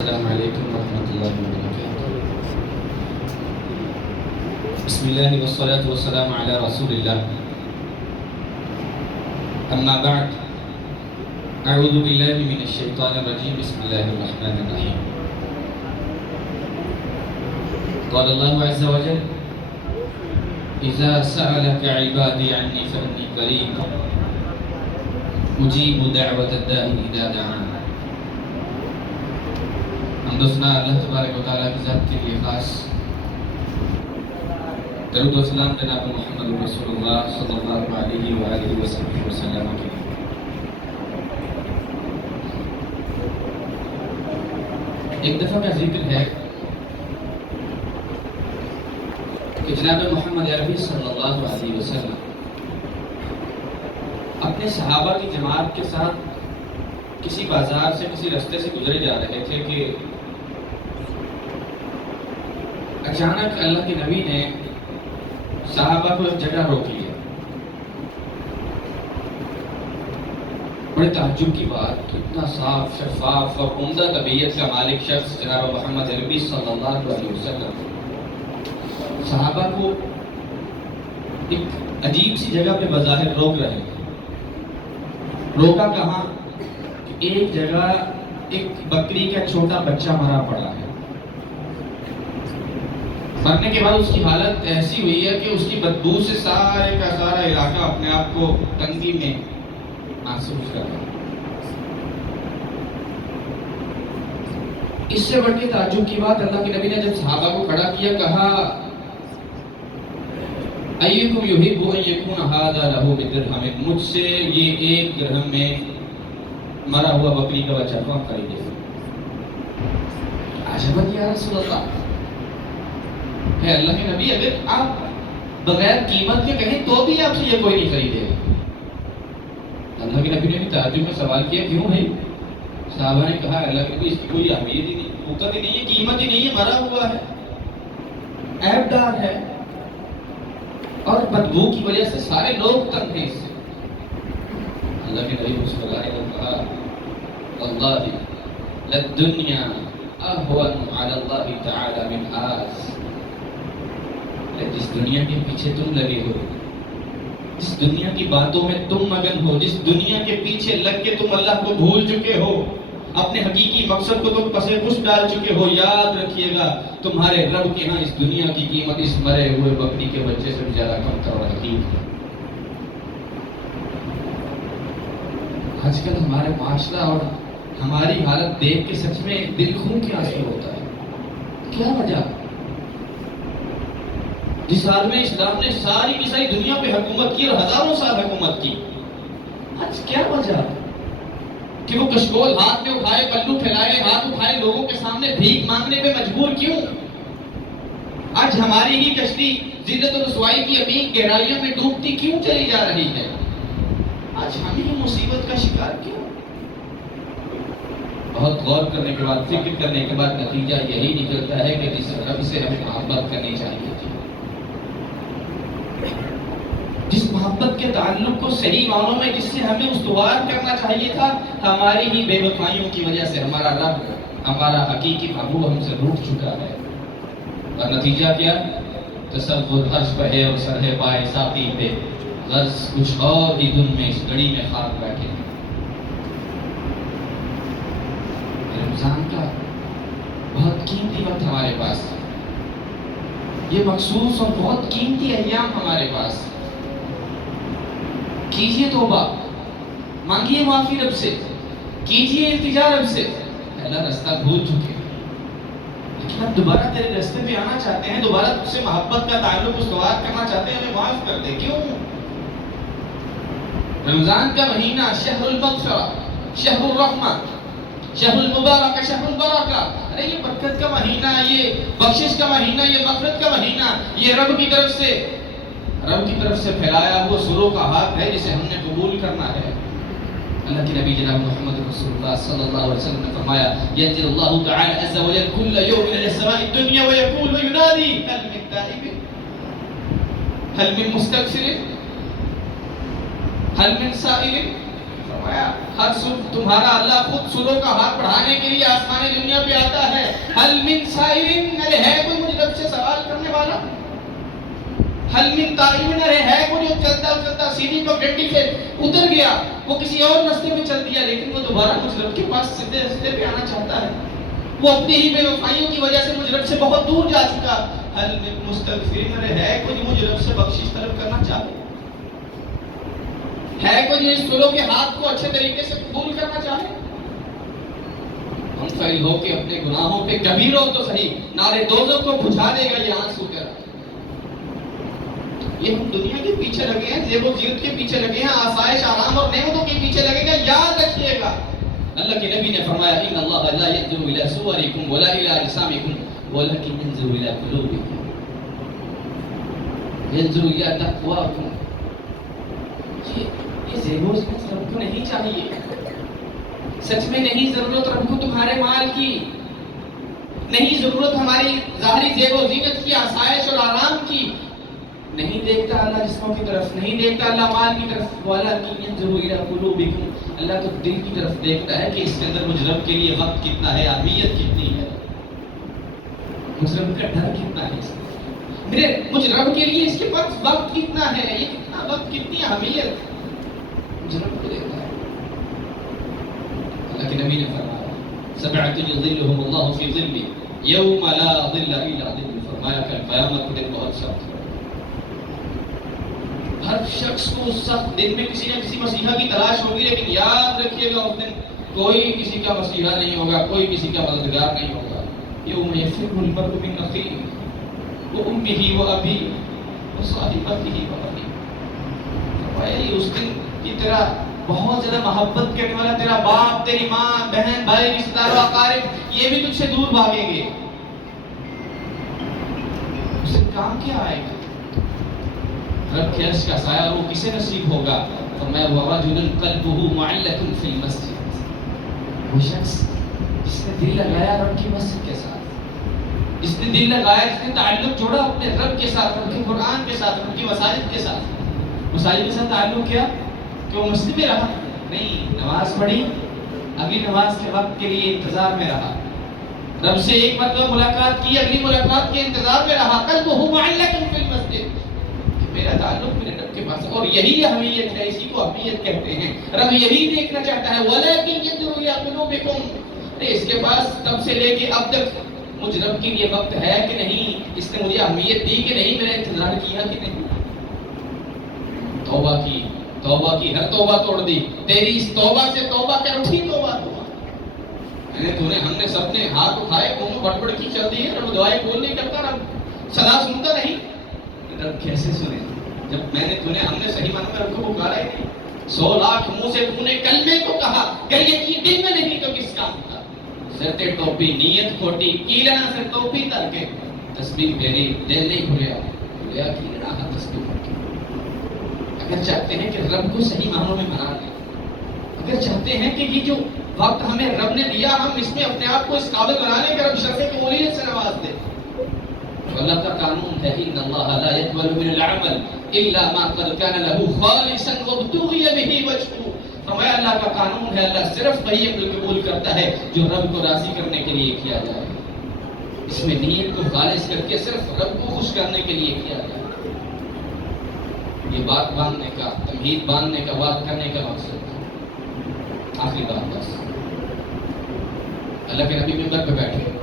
السلام علیکم ورحمۃ اللہ وبرکاتہ۔ بسم اللہ والصلاة والسلام علی رسول اللہ، اما بعد، اعوذ باللہ من الشیطان الرجیم، بسم اللہ الرحمن الرحیم۔ قال اللہ عز وجل: اذا سألك عبادی عنی فانی قریب اجیب دعوت الداعی اذا دعان۔ حمد و ثنا اللہ تبارک و تعالیٰ کی ذات کے لیے خاص، درود و سلام جناب محمد رسول اللہ صلی اللہ علیہ وآلہ وسلم کے لیے۔ ایک دفعہ کا ذکر ہے کہ جناب محمد عربی صلی اللہ علیہ وسلم اپنے صحابہ کی جماعت کے ساتھ کسی بازار سے کسی رستے سے گزرے جا رہے تھے کہ اچانک اللہ کے نبی نے صحابہ کو ایک جگہ روک لیا۔ بڑے تعجب کی بات، اتنا صاف شفاف اور عمدہ طبیعت کا مالک شخص جناب محمد عربی صلی اللہ علیہ وسلم صحابہ کو ایک عجیب سی جگہ پہ بظاہر روک رہے ہیں۔ روکا کہاں؟ ایک جگہ ایک بکری کا چھوٹا بچہ مرا پڑا ہے۔ مرنے کے بعد اس کی حالت ایسی ہوئی ہے کہ اس کی بدبو سے سارے کا سارا علاقہ اپنے آپ کو تنگی میں محسوس کر رہا ہے۔ اس سے بڑھ کے تعجب کی بات، اللہ کے نبی نے جب صحابہ کو کھڑا کیا، کہا: ایکم یحب ان یکون ھذا لہ بدرہم، مجھ سے یہ ایک درہم میں مرا ہوا بکری کا بچہ کون خریدے؟ عجبا یا رسول اللہ، ہے اللہ کے نبی، اگر آپ بغیر قیمت کے کہیں تو بھی آپ سے یہ کوئی نہیں خریدے گا۔ اللہ کے نبی نے بھی تعجب میں سوال کیا، کیوں بھائی؟ صحابہ نے کہا: اللہ کے نبی، اس کی کوئی اہمیت ہی نہیں، قوت ہی نہیں ہے، قیمت ہی نہیں ہے، مرا ہوا ہے، عیب دار ہے، اور بدبو کی وجہ سے سارے لوگ تنگ ہیں اس سے۔ اللہ کے نبی مسلمان نے کہا: واللہ للدنیا اہون علی اللہ تعالی من آس، جس دنیا کے پیچھے تم لگے ہو، جس دنیا کی باتوں میں تم مگن ہو، جس دنیا کے پیچھے لگ کے تم اللہ کو بھول چکے ہو، اپنے حقیقی مقصد کو تم پسے پش ڈال چکے ہو، یاد رکھیے گا تمہارے رب کے ہاں اس دنیا کی قیمت اس مرے ہوئے بکری کے بچے سے زیادہ کم تر اور حقیق ہے۔ آج کل ہمارے معاشرہ اور ہماری حالت دیکھ کے سچ میں دل خون کے آنسو ہوتا ہے۔ کیا وجہ؟ جس عالم اسلام نے ساری کی ساری دنیا پہ حکومت کی اور ہزاروں سال حکومت کی، آج کیا وجہ کہ وہ کشکول ہاتھ میں اٹھائے، پلو پھیلائے، ہاتھ اٹھائے، لوگوں کے سامنے بھیک مانگنے پہ مجبور کیوں؟ آج ہماری ہی کشتی ذلت و رسوائی کی عمیق گہرائیوں میں ڈوبتی کیوں چلی جا رہی ہے؟ آج ہم ہی مصیبت کا شکار کیوں؟ بہت غور کرنے کے بعد، فکر کرنے کے بعد نتیجہ یہی نکلتا ہے کہ جس رب سے ہمیں محبت کرنی چاہیے، جس محبت کے تعلق کو صحیح معنوں میں جس سے ہمیں استوار کرنا چاہیے تھا، ہماری ہی بے وفائیوں کی وجہ سے ہمارا رب، ہمارا حقیقی محبوب ہم سے روٹ چکا ہے۔ اور نتیجہ کیا؟ تصور عرش پہ ہے اور سر ہے پائے ساقی پہ، غرض کچھ اور ہی دن میں اس گھڑی میں خاک بیٹھے۔ رمضان کا بہت قیمتی وقت ہمارے پاس، یہ مخصوص اور بہت قیمتی ایام ہمارے پاس۔ کیجئے توبہ، مانگیے معافی رب سے، کیجئے التجا رب سے۔ اللہ رستہ بھول چکے، لیکن اب دوبارہ تیرے رستے پہ آنا چاہتے ہیں، دوبارہ تجھ سے محبت کا تعلق استوار کرنا چاہتے ہیں، ہمیں معاف کر دے۔ کیوں؟ رمضان کا مہینہ شہر المغفرہ، شہر الرحمہ، شہر المبارک، شہر البرکہ، ارے یہ برکت کا مہینہ، یہ بخشش کا مہینہ، یہ مغفرت کا مہینہ، یہ رب کی طرف سے پھیلایا ہوا سروں کا ہاتھ ہے جسے ہم نے قبول کرنا ہے۔ اللہ کے نبی جناب محمد رسول اللہ صلی اللہ علیہ وسلم نے فرمایا: ينزل الله تعالى عز وجل كل يوم الى السماء الدنيا ويقول وينادي هل من تائب هل من مستغفر هل من سائل، ہر صبح تمہارا اللہ خود صبح کا ہاتھ بڑھانے کے لیے آسمان دنیا پہ آتا ہے. حل من سائرین، ارے ہے کوئی مجھ رب سے سوال کرنے والا؟ حل من طائرین، ارے ہے کوئی جو چلتا چلتا سیدھی پگڈنڈی سے اتر گیا، وہ کسی اور راستے پہ چل دیا لیکن وہ دوبارہ مجھ رب کے پاس سیدھے راستے پہ آنا چاہتا ہے. وہ اپنی ہی بے وفائیوں کی وجہ سے مجھ رب سے بہت دور جا چکا. حل من مستغفرین، ارے ہے کوئی مجھ رب سے بخشش طلب کرنا چاہے؟ ہے کوئی جو اس سلو کے ہاتھ کو اچھے طریقے سے قبول کرنا چاہے؟ ہم فیل ہو کے اپنے گناہوں پہ کبھی رو تو صحیح، نارے دوزخ کو بجھا دے گا یہ آنسو کر. یہ ہم دنیا کے پیچھے لگے ہیں، زیب و زینت کے پیچھے لگے ہیں، آسائش آرام اور نعمتوں کے پیچھے لگے گا. یاد رکھیے گا اللہ کے نبی نے فرمایا ان اللہ لا ينظر الى صوركم ولا الى اجسامكم ولكن ينظر الى قلوبكم ينظر الى تقواكم. یہ زیب و زینت رب کو نہیں چاہیے. سچ میں نہیں ضرورت رب کو تمہارے مال کی، نہیں ضرورت ہماری ظاہری زیب و زینت کی، آسائش اور آرام کی. نہیں دیکھتا اللہ جسموں کی طرف، نہیں دیکھتا اللہ مال کی طرف. وَلَكِنْ يَنْظُرُ إِلَىٰ قُلُوبِكُمْ، اللہ تو دل کی طرف دیکھتا ہے کہ اس کے اندر مجھ رب کے لیے وقت کتنا ہے، اہمیت کتنی ہے، مجھ رب کا ڈر کتنا ہے، میرے مجھ رب کے لیے اس کے پاس وقت کتنا ہے، یہ کتنا وقت، کتنی اہمیت مجھ رب کو دیتا ہے. اللہ کے نبی نے فرمایا سبعۃ یظلھم اللہ فی ظلہ یوم لا ظل الا ظلہ. فرمایا کہ قیامت کا دن بہت سخت ہے. ہر شخص کو اس سخت دن میں کسی نہ کسی مسیحا کی تلاش ہوگی، لیکن یاد رکھیے گا اس دن کوئی کسی کا مسیحا نہیں ہوگا، کوئی کسی کا مددگار نہیں ہوگا. یوم یفر المرء من اخیہ وامہ وابیہ وصاحبتہ وبنیہ. فرمایا اس دن کی طرح بہت زیادہ محبت کرنے والا تیرا باپ، تیری ماں، بہن، بھائی، رشتہ دار، اقارب، یہ بھی تجھ سے دور بھاگیں گے. اس دن کام کیا آئے گا؟ رب کے عرش کا سایہ وہ کسے نصیب ہوگا؟ فرمایا وَرَجُلٌ قَلْبُهُ مُعَلَّقٌ فِي الْمَسْجِدِ. وہ شخص جس نے دل لگایا رب کی مسجد کے ساتھ، جس نے دل لگایا، جس نے تعلق جوڑا اپنے رب کے ساتھ، رب کے قرآن کے ساتھ، رب کی مساجد کے ساتھ. مساجد کے ساتھ تعلق کیا کہ وہ مسجد میں رہا نہیں، نماز پڑھی، اگلی نماز کے وقت کے لیے انتظار میں رہا، رب سے ایک مرتبہ ملاقات کی، اگلی ملاقات کے انتظار میں رہا. قَلْبُهُ مُعَلَّقٌ فِي الْمَسْجِدِ، میرا تعلق میرے رب کے پاس، اور یہی اہمیت ہے، اسی کو اہمیت کہتے ہیں. رب یہی دیکھنا چاہتا ہے. وَلَكِنْ يَنْظُرُ إِلَىٰ قُلُوبِكُمْ، اس کے پاس تب سے لے کے اب تک مجھ رب کے لیے وقت ہے کہ نہیں، اس نے مجھے اہمیت دی کہ نہیں، میرا انتظار کیا کہ نہیں. توبہ کی، توبہ کی، ہر توبہ توڑ دی. تیری اس توبہ سے توبہ کر اٹھی توبہ ہم نے سب نے ہاتھ اٹھائے، قوم بڑبڑ کی چل دی ہے، رب دعائیں قبول نہیں کرتا، رب صدا سنتا نہیں. رب کیسے سنے جب میں نے ہم نے صحیح معنوں میں رب کو پکارا ہی نہیں. 100 لاکھ منہ سے تو نے کلمے کو کہا، اگر یہ دل میں نہیں تو کس کام کا؟ سرتے ٹوپی نیت کھوٹی، کیلنا سے ٹوپی تر کے تسبیح میری دل نہیں کھلیا کیلنا کا تسبیح کر کے. اگر چاہتے ہیں کہ رب کو صحیح معنوں میں منا لیں، اگر چاہتے ہیں کہ یہ جو وقت ہمیں رب نے دیا ہم اس میں اپنے آپ کو اس قابل بنا لیں کہ رب شرف قبولیت سے نواز دے. اللہ کا قانون ہے ان اللہ لا يقبل من العمل الا ما قد كان له خالصا وابتغي به وجهه. فرمایا اللہ کا قانون ہے، اللہ صرف وہی عمل قبول کرتا ہے جو رب کو راضی کرنے کے لیے کیا جائے، اس میں نیت کو خالص کر کے صرف رب کو خوش کرنے کے لیے کیا جائے. یہ بات باندھنے کا، تمہید باندھنے کا، بات کرنے کا مقصد ہے. آخری بات بس، اللہ کے نبی منبر پہ بیٹھے،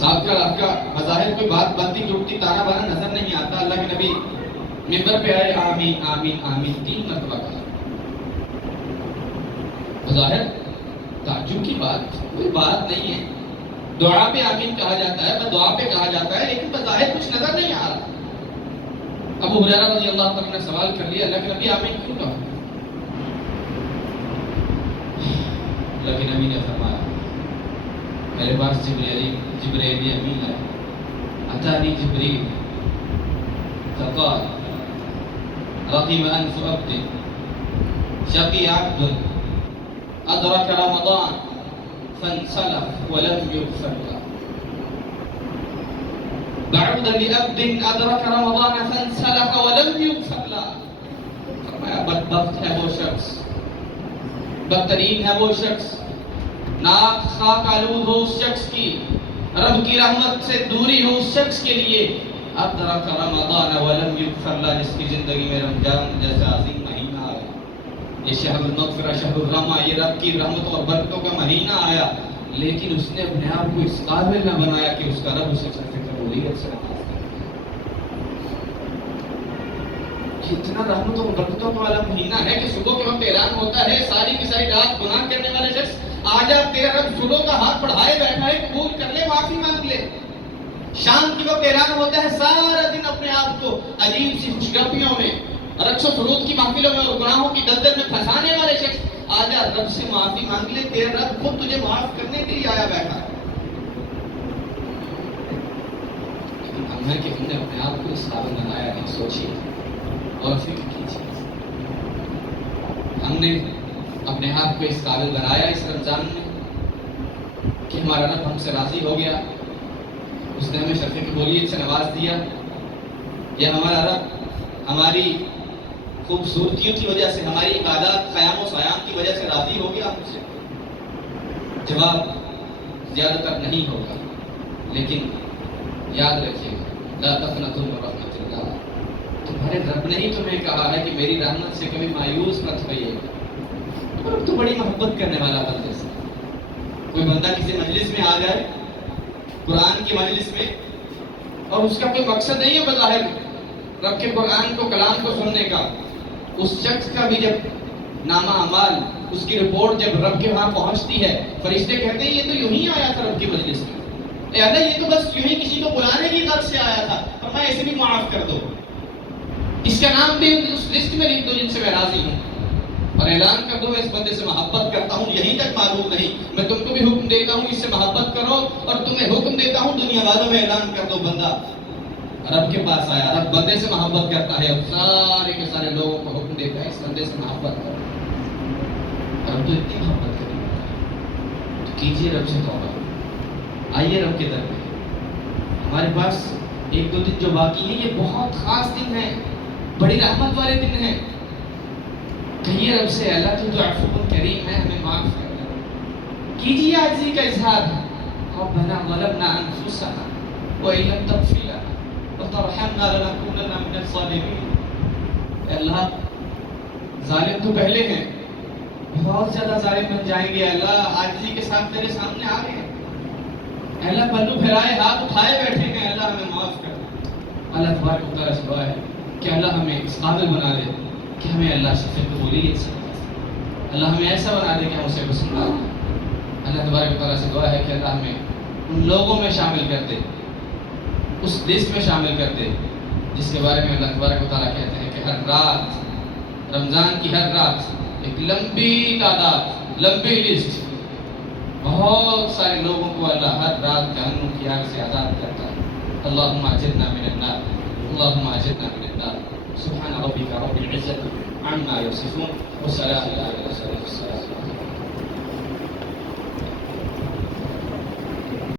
صاحب کا مظاہر کوئی بات بنتی جھوٹتی تانا بانا نظر نہیں آتا. اللہ کے نبی منبر پہ آئے، آمین آمین آمین 3 مرتبہ کہا. مظاہر تعجب کی بات، کوئی بات نہیں ہے. دعا پہ آمین کہا جاتا ہے، دعا پہ کہا جاتا ہے، لیکن بظاہر کچھ نظر نہیں آ رہا. ابو ہریرہ رضی اللہ عنہ نے سوال کر لیا، اللہ کے نبی آمین کیوں کہا؟ اللہ کے نبی نے فرمایا میرے پاس جبرائیل امین ہے، اتانی جبریل فقال رغم انف عبد شقي عبد ادرك رمضان فانسلخ ولم يغفر له. بعد لعبد ادرك رمضان فانسلخ ولم يغفر له. فرمایا بدبخت ہے وہ شخص، بدترین ہے وہ شخص، ناک خاک آلود ہو اس شخص کی، رب کی رحمت سے دوری ہو اس شخص کے لیے۔ ادرک رمضان ولم یغفر له، جس کی زندگی میں رمضان جیسا عظیم مہینہ آیا، یہ شہر المغفرہ، شہر الرحمہ، یہ رب کی رحمت اور برکتوں کا مہینہ آیا، لیکن اس نے اپنے آپ کو اس قابل نہ بنایا کہ اس کا رب اسے صرف قبولیت سے نواز کرے۔ اتنا رحمت اور برکتوں والا مہینہ ہے کہ صبح کے وقت اعلان ہوتا ہے ساری کی ساری رات گناہ کرنے والے شخص آجا، تیرا رب صبح کا ہاتھ بڑھائے بیٹھا ہے، قبول کر لے، معافی مانگ لے۔ شام کے وقت اعلان ہوتا ہے سارا دن اپنے آپ کو عجیب سی خوشگپیوں میں، رقص و سرود کی محفلوں میں اور گناہوں کی دلدل میں پھنسانے والے شخص آجا رب سے معافی مانگ لے، تیرا رب خود تجھے معاف کرنے کے لیے آیا بیٹھا ہے۔ لیکن ہم ہے کہ ہم نے اپنے آپ کو اس قابل بنایا نہیں، سوچیے اور فکر کیجیے، ہم نے اپنے آپ کو اس قابل بنایا اس رمضان میں کہ ہمارا رب ہم سے راضی ہو گیا، اس نے ہمیں شرف قبولیت سے نواز دیا، یا ہمارا رب ہماری خوبصورتیوں کی وجہ سے، ہماری عبادات قیام و صیام کی وجہ سے راضی ہو گیا ہم سے؟ جواب زیادہ تر نہیں ہوگا، لیکن یاد رکھیے لا تقنطوا من رحمت اللہ، تمہارے رب نے ہی تمہیں کہا ہے کہ میری رحمت سے کبھی مایوس مت ہوئیے گا۔ رب تو بڑی محبت کرنے والا بندے سے، کوئی بندہ کسی مجلس میں آ جائے، قرآن کی مجلس میں، اور اس کا کوئی مقصد نہیں ہے بظاہر رب کے قرآن کو، کلام کو سننے کا، اس شخص کا بھی جب نامہ اعمال، اس کی رپورٹ جب رب کے وہاں پہنچتی ہے، فرشتے کہتے ہیں یہ تو یوں ہی آیا تھا رب کی مجلس میں، اے اللہ یہ تو بس یوں ہی کسی کو بلانے کی غرض سے آیا تھا، فرمایا اسے بھی معاف کر دو، اس کا نام بھی اس لسٹ میں لکھ دو جن سے میں راضی ہوں، اور اعلان کر دو میں اس بندے سے محبت کرتا ہوں، یہیں تک معلوم نہیں، میں تم کو بھی حکم دیتا ہوں اس سے محبت کرو، اور تمہیں حکم دیتا ہوں دنیا والوں میں اعلان کر دو بندہ رب کے پاس آیا، رب بندے سے محبت کرتا ہے، اور سارے کے سارے لوگوں کو حکم دیتا ہے اس بندے سے محبت کرو، رب تو اتنی محبت کرتا ہے، تو کیجئے رب سے توبہ، آئیے رب کے در پہ، ہمارے پاس ایک دو دن جو باقی ہیں یہ بہت خاص دن ہیں، بڑی رحمت والے دن ہیں، کہیے رب سے اللہ تو عفو کریم ہے، ہمیں معاف کر دے، کیجیے عاجزی کا اظہار، ربنا ظلمنا انفسنا وان لم تغفر لنا وترحمنا لنكونن من الظالمین۔ اے اللہ ظالم تو پہلے ہیں، بہت زیادہ ظالم بن جائیں گے، اللہ عاجزی کے ساتھ تیرے سامنے آ گئے، اے اللہ پلو پھیلائے ہاتھ اٹھائے بیٹھے ہیں، اللہ ہمیں معاف کر دے۔ اللہ تبارک و تعالیٰ سے دعا ہے کہ اللہ ہمیں اس قابل بنا دے کہ ہمیں اللہ سے پھر قبولیت سے، اللہ ہمیں ایسا بنا دے کہ ہم اسے پسند آئے۔ اللہ تبارک و تعالیٰ سے دعا ہے کہ اللہ ہمیں ان لوگوں میں شامل کر دے، اس لسٹ میں شامل کر دے جس کے بارے میں اللہ تبارک و تعالیٰ کہتے ہیں کہ ہر رات، رمضان کی ہر رات ایک لمبی تعداد، لمبی لسٹ، بہت سارے لوگوں کو اللہ ہر رات جہنم کی آگ سے آزاد کرتا ہے۔ اللہم اجرنا من النار، اللہم اجرنا من النار۔ سبحان ربک رب العزة عما یصفون وسلام علی المرسلین۔